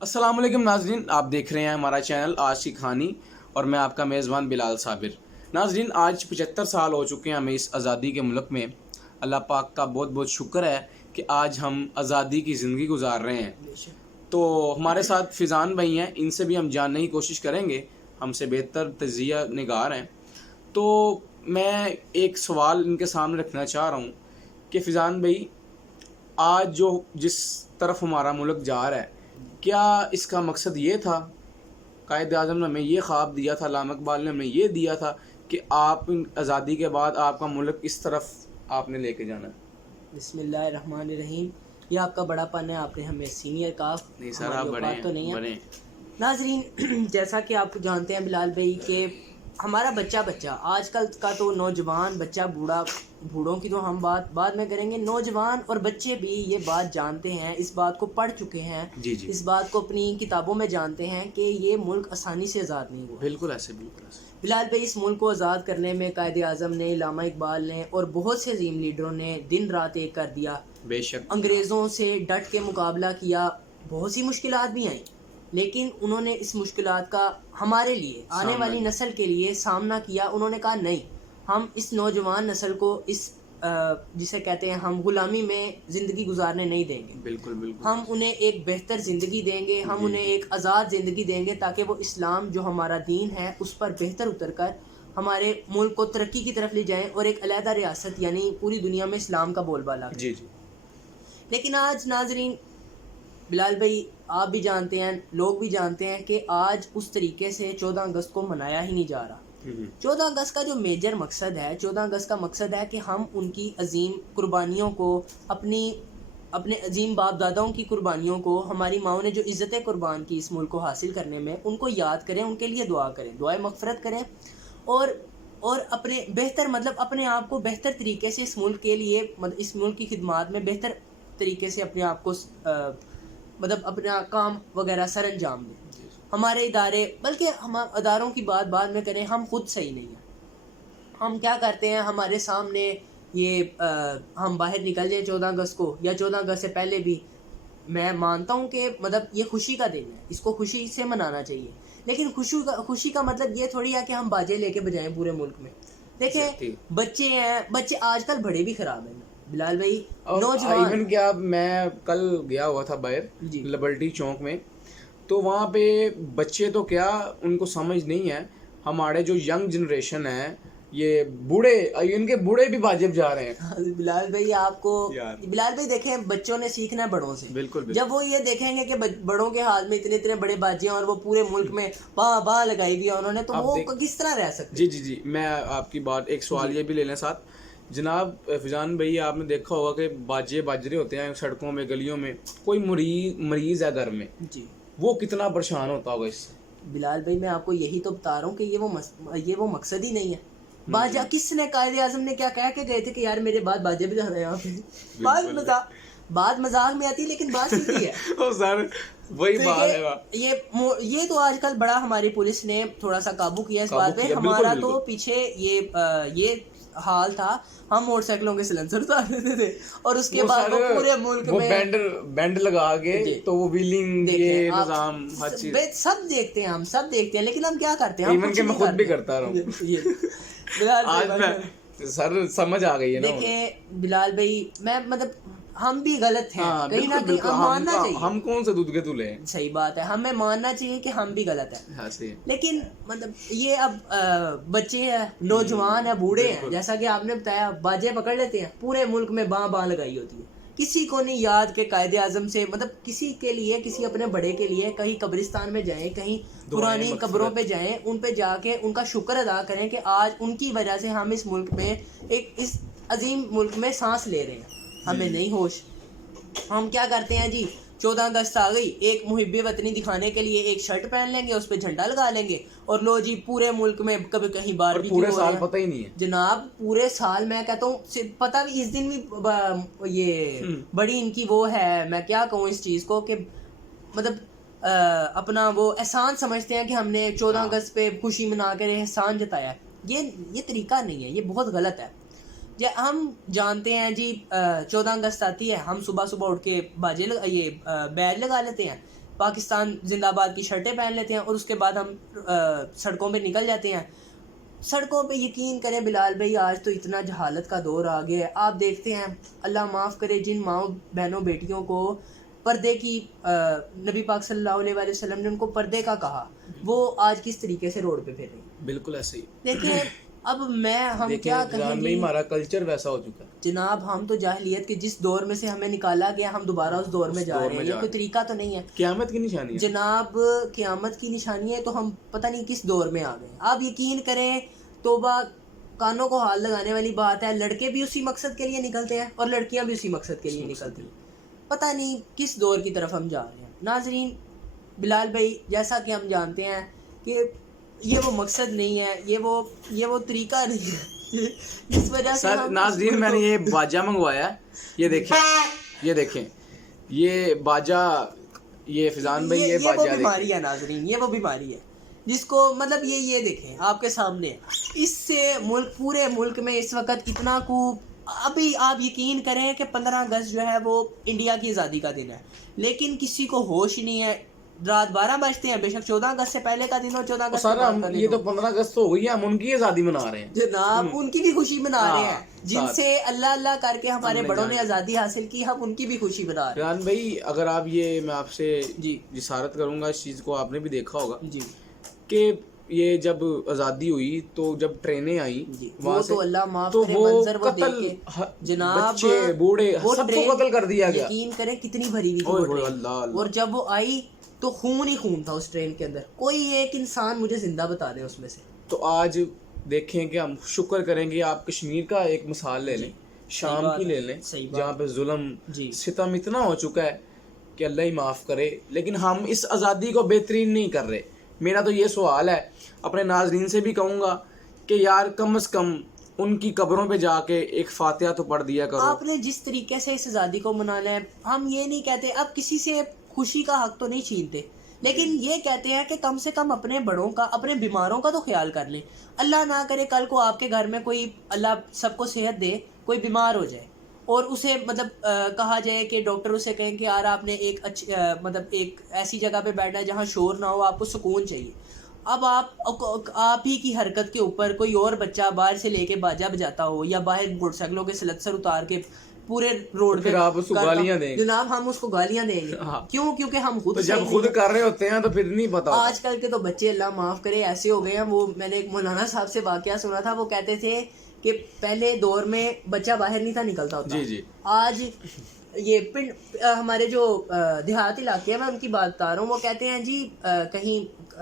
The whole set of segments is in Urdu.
السلام علیکم ناظرین، آپ دیکھ رہے ہیں ہمارا چینل آج کی کہانی اور میں آپ کا میزبان بلال صابر۔ ناظرین، آج 75 سال ہو چکے ہیں ہمیں اس آزادی کے ملک میں۔ اللہ پاک کا بہت بہت شکر ہے کہ آج ہم آزادی کی زندگی گزار رہے ہیں۔ تو ہمارے ساتھ فیضان بھائی ہیں، ان سے بھی ہم جاننے کی کوشش کریں گے، ہم سے بہتر تجزیہ نگار ہیں۔ تو میں ایک سوال ان کے سامنے رکھنا چاہ رہا ہوں کہ فیضان بھائی، آج جو جس طرف ہمارا ملک جا رہا ہے، کیا اس کا مقصد یہ تھا؟ قائد اعظم نے ہمیں یہ خواب دیا تھا، علامہ اقبال نے ہمیں یہ دیا تھا کہ آپ آزادی کے بعد آپ کا ملک اس طرف آپ نے لے کے جانا ہے؟ بسم اللہ الرحمن الرحیم۔ یہ آپ کا بڑا پن ہے، آپ نے ہمیں سینئر کہا، نہیں سر، آپ بڑے ہیں، تو نہیں بڑے ہے ہیں۔ ناظرین، جیسا کہ آپ جانتے ہیں بلال بھائی کہ ہمارا بچہ آج کل کا تو نوجوان بچہ بوڑھوں کی تو ہم بات بعد میں کریں گے، نوجوان اور بچے بھی یہ بات جانتے ہیں، اس بات کو پڑھ چکے ہیں، جی اس بات کو اپنی کتابوں میں جانتے ہیں کہ یہ ملک آسانی سے آزاد نہیں ہوا۔ بالکل ایسے، بالکل ایسے۔ بلال بھائی، اس ملک کو آزاد کرنے میں قائد اعظم نے، علامہ اقبال نے اور بہت سے عظیم لیڈروں نے دن رات ایک کر دیا، بے شک انگریزوں سے ڈٹ کے مقابلہ کیا، بہت سی مشکلات بھی آئیں، لیکن انہوں نے اس مشکلات کا ہمارے لیے، آنے والی نسل کے لیے سامنا کیا۔ انہوں نے کہا نہیں، ہم اس نوجوان نسل کو اس جسے کہتے ہیں ہم غلامی میں زندگی گزارنے نہیں دیں گے، بالکل بالکل، ہم انہیں ایک بہتر زندگی دیں گے، ہم انہیں ایک آزاد زندگی دیں گے تاکہ وہ اسلام جو ہمارا دین ہے اس پر بہتر اتر کر ہمارے ملک کو ترقی کی طرف لے جائیں اور ایک علیحدہ ریاست یعنی پوری دنیا میں اسلام کا بول بالا کریں۔ جی جی۔ لیکن آج ناظرین، بلال بھائی آپ بھی جانتے ہیں، لوگ بھی جانتے ہیں کہ آج اس طریقے سے 14 اگست کو منایا ہی نہیں جا رہا۔ 14 اگست کا جو میجر مقصد ہے، 14 اگست کا مقصد ہے کہ ہم ان کی عظیم قربانیوں کو، اپنے عظیم باپ داداؤں کی قربانیوں کو، ہماری ماؤں نے جو عزتیں قربان کی اس ملک کو حاصل کرنے میں، ان کو یاد کریں، ان کے لیے دعا کریں، دعائے مغفرت کریں، اور اپنے بہتر اپنے آپ کو بہتر طریقے سے اس ملک کے لیے، اس ملک کی خدمات میں بہتر طریقے سے اپنے آپ کو اپنا کام وغیرہ سر انجام دیں۔ ہمارے ادارے، بلکہ ہم اداروں کی بات بعد میں کریں، ہم خود صحیح نہیں ہیں۔ ہم کیا کرتے ہیں، ہمارے سامنے یہ ہم باہر نکل جائیں 14 اگست کو یا 14 اگست سے پہلے بھی، میں مانتا ہوں کہ یہ خوشی کا دن ہے، اس کو خوشی سے منانا چاہیے، لیکن خوشی کا مطلب یہ تھوڑی ہے کہ ہم باجے لے کے بجائیں پورے ملک میں۔ دیکھیں، بچے ہیں، بچے آج کل بڑے بھی خراب ہیں بلال بھائی، نوجوان۔ ایون کیا، میں کل گیا ہوا تھا باہر لبرٹی چوک میں، تو وہاں پہ بچے تو کیا، ان کو سمجھ نہیں ہے، ہمارے جو ینگ جنریشن ہے، یہ بوڑھے، ان کے بوڑھے بھی واجب جا رہے ہیں۔ بلال بھائی آپ کو، بلال بھائی دیکھیں، بچوں نے سیکھنا ہے بڑوں سے۔ بالکل، جب وہ یہ دیکھیں گے کہ بڑوں کے ہاتھ میں اتنے بڑے باجے ہیں اور وہ پورے ملک میں باں لگائی ہوئی ہے انہوں نے، تو وہ کس طرح رہ سکتے؟ جی، میں آپ کی بات، ایک سوال یہ بھی لے لیں ساتھ جناب فیضان بھائی، آپ نے دیکھا ہوگا کہ باجے باجرے ہوتے ہیں سڑکوں میں، گلیوں میں، کوئی مریض ہے گھر میں، جی، وہ کتنا پریشان ہوتا ہوگا اس سے۔ بلال بھائی میں آپ کو یہی تو بتا رہا ہوں کہ یہ وہ مقصد ہی نہیں ہے۔ باجا کس نے، قائد اعظم نے کیا کہہ کے گئے تھے کہ یار میرے بعد باجے بھی جا رہے ہیں یہاں پہ؟ بات مذاق میں آتی ہے لیکن بات سیدھی ہے۔ سر وہی بات ہے، یہ تو آج کل بڑا ہماری پولیس نے تھوڑا سا قابو کیا اس بات پہ۔ ہمارا تو پیچھے یہ حال تھا، ہم موٹر سائیکلوں کے سلنسر اتار دیتے تھے اور اس کے بعد وہ پورے ملک میں بینڈ لگا کے، تو وہ ویلنگ، یہ نظام، ہر چیز سب دیکھتے ہیں، ہم سب دیکھتے ہیں، لیکن ہم کیا کرتے ہیں، ایون کہ میں خود بھی کرتا رہا ہوں۔ آج میں سر سمجھ آ گئی ہے نا۔ دیکھیں بلال بھائی، میں ہم بھی غلط ہیں، کہیں نہ کہیں ہم ماننا چاہیے، ہم کون سے دودھ کے دلے ہیں، صحیح بات ہے، ہمیں ماننا چاہیے کہ ہم بھی غلط ہیں، لیکن یہ اب بچے ہیں، نوجوان ہیں، بوڑھے ہیں، جیسا کہ آپ نے بتایا، باجے پکڑ لیتے ہیں، پورے ملک میں باں لگائی ہوتی ہے، کسی کو نہیں یاد کہ قائد اعظم سے کسی کے لیے، کسی اپنے بڑے کے لیے کہیں قبرستان میں جائیں، کہیں پرانی قبروں پہ جائیں، ان پہ جا کے ان کا شکر ادا کریں کہ آج ان کی وجہ سے ہم اس ملک میں، اس عظیم ملک میں سانس لے رہے ہیں۔ ہمیں نہیں ہوش، ہم کیا کرتے ہیں جی، 14 اگست آ گئی، ایک محب وطنی دکھانے کے لیے ایک شرٹ پہن لیں گے، اس پہ جھنڈا لگا لیں گے، اور لو جی پورے ملک میں کبھی کہیں بار بھی پورے سال پتہ ہی نہیں ہے جناب، پورے سال میں کہتا ہوں پتہ بھی، اس دن بھی یہ بڑی ان کی وہ ہے، میں کیا کہوں اس چیز کو، کہ اپنا وہ احسان سمجھتے ہیں کہ ہم نے 14 اگست پہ خوشی منا کر احسان جتایا ہے۔ یہ طریقہ نہیں ہے، یہ بہت غلط ہے۔ ہم جانتے ہیں جی 14 اگست آتی ہے، ہم صبح اٹھ کے باجے بیل لگا لیتے ہیں، پاکستان زندہ باد کی شرٹیں پہن لیتے ہیں اور اس کے بعد ہم سڑکوں پہ نکل جاتے ہیں. سڑکوں پہ یقین کریں بلال بھائی آج تو اتنا جہالت کا دور آ گیا ہے. آپ دیکھتے ہیں اللہ معاف کرے جن ماؤں بہنوں بیٹیوں کو پردے کی نبی پاک صلی اللہ علیہ وآلہ وسلم نے ان کو پردے کا کہا, وہ آج کس طریقے سے روڈ پہ پھر رہی ہیں. بالکل ایسے ہی. دیکھیں اب ہم کیا کہیں جی, ہمارا کلچر ویسا ہو چکا ہے جناب. ہم تو جاہلیت کے جس دور میں سے ہمیں نکالا گیا ہم دوبارہ اس دور میں جا رہے ہیں. یہ کوئی طریقہ تو نہیں ہے. قیامت کی نشانی ہے جناب, قیامت کی نشانی ہے تو ہم پتہ نہیں کس دور میں آ گئے. آپ یقین کریں توبہ کانوں کو ہاتھ لگانے والی بات ہے, لڑکے بھی اسی مقصد کے لیے نکلتے ہیں اور لڑکیاں بھی اسی مقصد کے لیے نکلتی ہیں. پتہ نہیں کس دور کی طرف ہم جا رہے ہیں. ناظرین, بلال بھائی جیسا کہ ہم جانتے ہیں کہ یہ وہ مقصد نہیں ہے, یہ وہ طریقہ نہیں ہے جس وجہ سے سر. ناظرین میں نے یہ باجا منگوایا ہے, یہ دیکھیں یہ باجا, یہ فضان بھائی یہ باجا وہ بیماری ہے ناظرین, یہ وہ بیماری ہے جس کو مطلب یہ دیکھیں آپ کے سامنے. اس سے پورے ملک میں اس وقت اتنا ابھی آپ یقین کریں کہ 15 اگست جو ہے وہ انڈیا کی آزادی کا دن ہے, لیکن کسی کو ہوش ہی نہیں ہے. رات 12 بجتے ہیں, بے شک 14 اگست سے پہلے کا دن ہو, 14 اگست سر یہ تو 15 اگست تو ہو گئی ہے, ہم ان کی آزادی منا رہے ہیں جناب. ان کی بھی خوشی منا رہے ہیں جن سے اللہ کر کے ہمارے بڑوں نے آزادی حاصل کی, ہم ان کی بھی خوشی منا رہے ہیں. ران بھائی اگر آپ یہ میں آپ سے جسارت کروں گا اس چیز کو, آپ نے بھی دیکھا ہوگا جی کہ یہ جب آزادی ہوئی تو جب ٹرینیں آئیں وہ تو اللہ معاف تو کرے وہ منظر وہ قتل, دیکھ کے جناب بچے بوڑھے سب کو قتل کر دیا گیا. یقین کریں کتنی بھری ہوئی تھی وہ ٹرین, اور جب وہ آئی تو خون ہی خون تھا اس ٹرین کے اندر. کوئی ایک انسان مجھے زندہ بتا دے اس میں سے. تو آج دیکھیں کہ ہم شکر کریں گے, آپ کشمیر کا ایک مثال لے لیں, شام کی لے لیں, جہاں پہ ظلم ستم اتنا ہو چکا ہے کہ اللہ ہی معاف کرے, لیکن ہم اس آزادی کو بہترین نہیں کر رہے. میرا تو یہ سوال ہے, اپنے ناظرین سے بھی کہوں گا کہ یار کم از کم ان کی قبروں پہ جا کے ایک فاتحہ تو پڑھ دیا کرو. آپ نے جس طریقے سے اس آزادی کو منانا ہے, ہم یہ نہیں کہتے اب کسی سے خوشی کا حق تو نہیں چھینتے, لیکن یہ کہتے ہیں کہ کم سے کم اپنے بڑوں کا, اپنے بیماروں کا تو خیال کر لیں. اللہ نہ کرے کل کو آپ کے گھر میں کوئی, اللہ سب کو صحت دے, کوئی بیمار ہو جائے اور اسے مطلب کہا جائے کہ ڈاکٹر اسے کہیں کہ یار آپ نے ایک مطلب ایک ایسی جگہ پہ بیٹھنا ہے جہاں شور نہ ہو, آپ کو سکون چاہیے. اب آپ ہی کی حرکت کے اوپر کوئی اور بچہ باہر سے لے کے باجا بجاتا ہو, یا باہر موٹر سائیکلوں کے سلنسر اتار کے پورے روڈ پہ آپ اس کو گالیاں دیں گے. جناب ہم اس کو گالیاں دیں گے. کیوں؟ کیونکہ ہم خود جب خود کر رہے ہوتے ہیں تو پھر نہیں پتا. آج کل کے تو بچے اللہ معاف کرے ایسے ہو گئے ہیں. وہ میں نے ایک مولانا صاحب سے واقعہ سنا تھا, وہ کہتے تھے کہ پہلے دور میں بچہ باہر نہیں تھا نکلتا ہوتا. آج یہ پنڈ ہمارے جو دیہات علاقے ہیں, میں ان کی بات بتا رہا ہوں, وہ کہتے ہیں جی کہیں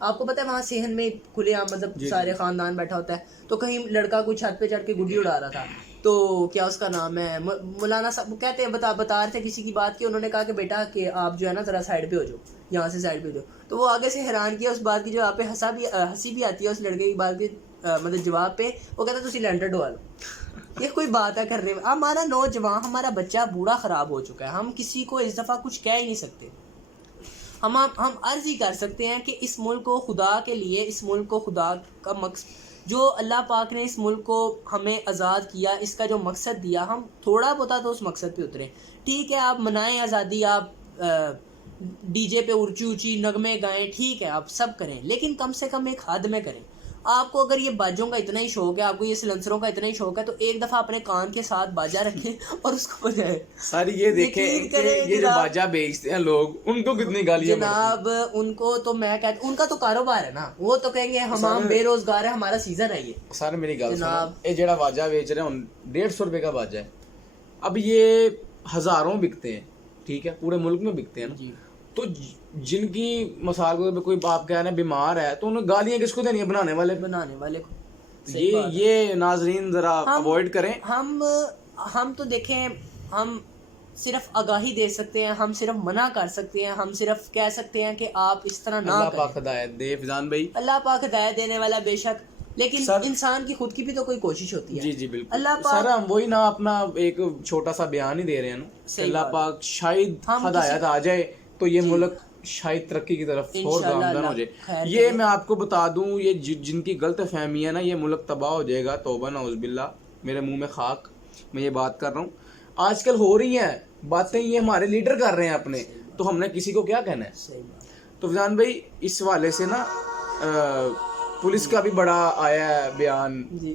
آپ کو پتہ ہے وہاں صحن میں کھلے عام مطلب سارے خاندان بیٹھا ہوتا ہے, تو کہیں لڑکا کوئی چھت پہ چڑھ کے گڈی اڑا رہا تھا, تو کیا اس کا نام ہے, مولانا صاحب کہتے ہیں بتا رہے تھے کسی کی بات کی, انہوں نے کہا کہ بیٹا کہ آپ جو ہے نا ذرا سائڈ پہ ہو جاؤ, یہاں سے سائڈ پہ ہو جاؤ. تو وہ آگے سے حیران کیا اس بات کی, جو آپ پہ ہنسی بھی آتی ہے اس لڑکے کی بات کی مطلب جواب پہ. وہ کہتا ہے تسی لینٹر ڈوا لو. یہ کوئی بات ہے کرنے میں. ہمارا نوجوان, ہمارا بچہ بوڑھا خراب ہو چکا ہے, ہم کسی کو اس دفعہ کچھ کہہ ہی نہیں سکتے. ہم عرض ہی کر سکتے ہیں کہ اس ملک کو خدا کے لیے, اس ملک کو خدا کا مقصد, جو اللہ پاک نے اس ملک کو ہمیں آزاد کیا, اس کا جو مقصد دیا, ہم تھوڑا بہت تو اس مقصد پہ اتریں. ٹھیک ہے آپ منائیں آزادی, آپ ڈی جے پہ اونچی اونچی نغمے گائیں, ٹھیک ہے آپ سب کریں, لیکن کم سے کم ایک حد میں کریں. آپ کو اگر یہ باجوں کا اتنا ہی شوق ہے, آپ کو یہ سلنسروں کا اتنا ہی شوق ہے, تو ایک دفعہ اپنے کان کے ساتھ باجا رکھیں اور اس کو بجائیں. سر یہ دیکھیں کہ یہ جو باجا بیچتے ہیں لوگ, ان کو کتنی گالیاں جناب. ان کو تو میں کہتا ہوں, ان کا تو کاروبار ہے نا, وہ تو کہیں گے ہم بے روزگار ہیں, ہمارا سیزن ہے یہ. سر میری گل جناب, یہ جڑا باجا بیچ رہے ہیں 150 روپے کا باجا ہے, اب یہ ہزاروں بکتے ہیں, ٹھیک ہے, پورے ملک میں بکتے ہیں نا. تو جن کی مثال کو کوئی باپ کہہ رہا ہے بیمار ہے, تو انہیں گالیاں کس کو دینی ہے؟ بنانے والے کو. یہ ناظرین ذرا اوائڈ کریں. ہم تو دیکھیں, ہم صرف آگاہی دے سکتے ہیں, ہم صرف منع کر سکتے ہیں, ہم صرف کہہ سکتے ہیں کہ آپ اس طرح نہ کریں. اللہ پاک ہدایت دے فضان بھائی, اللہ پاک ہدایت دینے والا بے شک, لیکن انسان کی خود کی بھی تو کوئی کوشش ہوتی ہے. جی بالکل. سر ہم وہی نا اپنا ایک چھوٹا سا بیان ہی دے رہے ہیں نا, اللہ پاک شاید ہدایت آ جائے تو یہ ملک شاید ترقی کی طرف اور گامزن ہو جائے. یہ میں آپ کو بتا دوں, یہ جن کی غلط فہمی ہے نا, یہ ملک تباہ ہو جائے گا. توبہ نعوذ باللہ, میرے منہ میں خاک, میں یہ بات کر رہا ہوں. آج کل ہو رہی ہیں باتیں, یہ ہمارے لیڈر کر رہے ہیں اپنے, تو ہم نے کسی کو کیا کہنا ہے. صحیح بات. تو فیضان بھائی اس حوالے سے نا پولیس کا بھی بڑا آیا ہے بیان, جی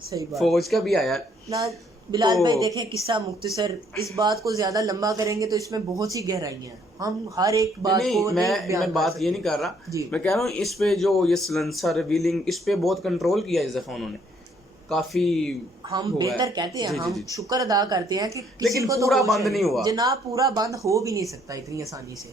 صحیح بات. فوج کا بھی آیا ہے. نا بلال بھائی دیکھیں قصہ مختصر, اس بات کو زیادہ لمبا کریں گے تو اس میں بہت سی گہرائیاں ہیں, ہم ہر ایک بات کو میں بات یہ نہیں کر رہا, میں کہہ رہا ہوں اس پہ جو یہ سلنسر ویلنگ اس پہ بہت کنٹرول کیا اس دفعہ انہوں نے, کافی ہم بہتر کہتے ہیں, ہم شکر ادا کرتے ہیں کہ لیکن پورا بند نہیں ہوا جناب. پورا بند ہو بھی نہیں سکتا اتنی آسانی سے.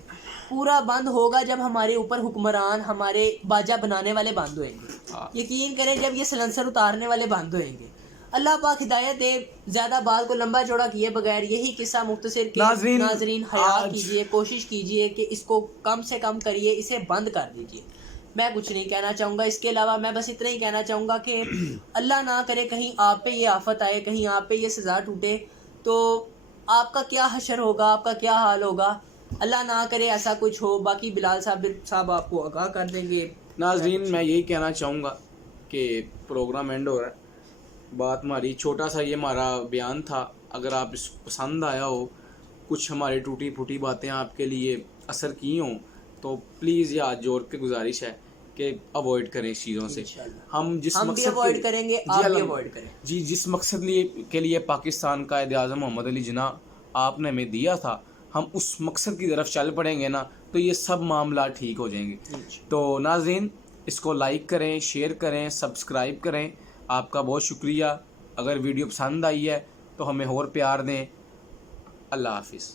پورا بند ہوگا جب ہمارے اوپر حکمران, ہمارے باجا بنانے والے بند ہوئیں گے. یقین کریں جب یہ سلنسر اتارنے والے بند ہوئیں گے. اللہ پاک ہدایت دے. زیادہ بات کو لمبا چوڑا کیے بغیر یہی قصہ مختصر کے ناظرین حیا کیجئے, کوشش کیجئے کہ اس کو کم سے کم کریے, اسے بند کر دیجئے. میں کچھ نہیں کہنا چاہوں گا اس کے علاوہ, میں بس اتنا ہی کہنا چاہوں گا کہ اللہ نہ کرے کہیں آپ پہ یہ آفت آئے, کہیں آپ پہ یہ سزا ٹوٹے تو آپ کا کیا حشر ہوگا, آپ کا کیا حال ہوگا. اللہ نہ کرے ایسا کچھ ہو. باقی بلال صاحب آپ کو آگاہ کر دیں گے. ناظرین میں یہی کہنا چاہوں گا کہ پروگرام اینڈ ہو رہا ہے. بات ہماری چھوٹا سا یہ ہمارا بیان تھا, اگر آپ اس پسند آیا ہو, کچھ ہماری ٹوٹی پھوٹی باتیں آپ کے لیے اثر کی ہوں تو پلیز یہ ہاتھ جوڑ کے گزارش ہے کہ اوائڈ کریں اس چیزوں سے. ہم جس مقصد اوائڈ کریں گے, آپ بھی اوائڈ کریں. جی جس مقصد کے لیے پاکستان قائد اعظم محمد علی جناح آپ نے ہمیں دیا تھا, ہم اس مقصد کی طرف چل پڑیں گے نا تو یہ سب معاملات ٹھیک ہو جائیں گے. تو ناظرین اس کو لائک کریں, شیئر کریں, سبسکرائب کریں. آپ کا بہت شکریہ. اگر ویڈیو پسند آئی ہے تو ہمیں اور پیار دیں. اللہ حافظ.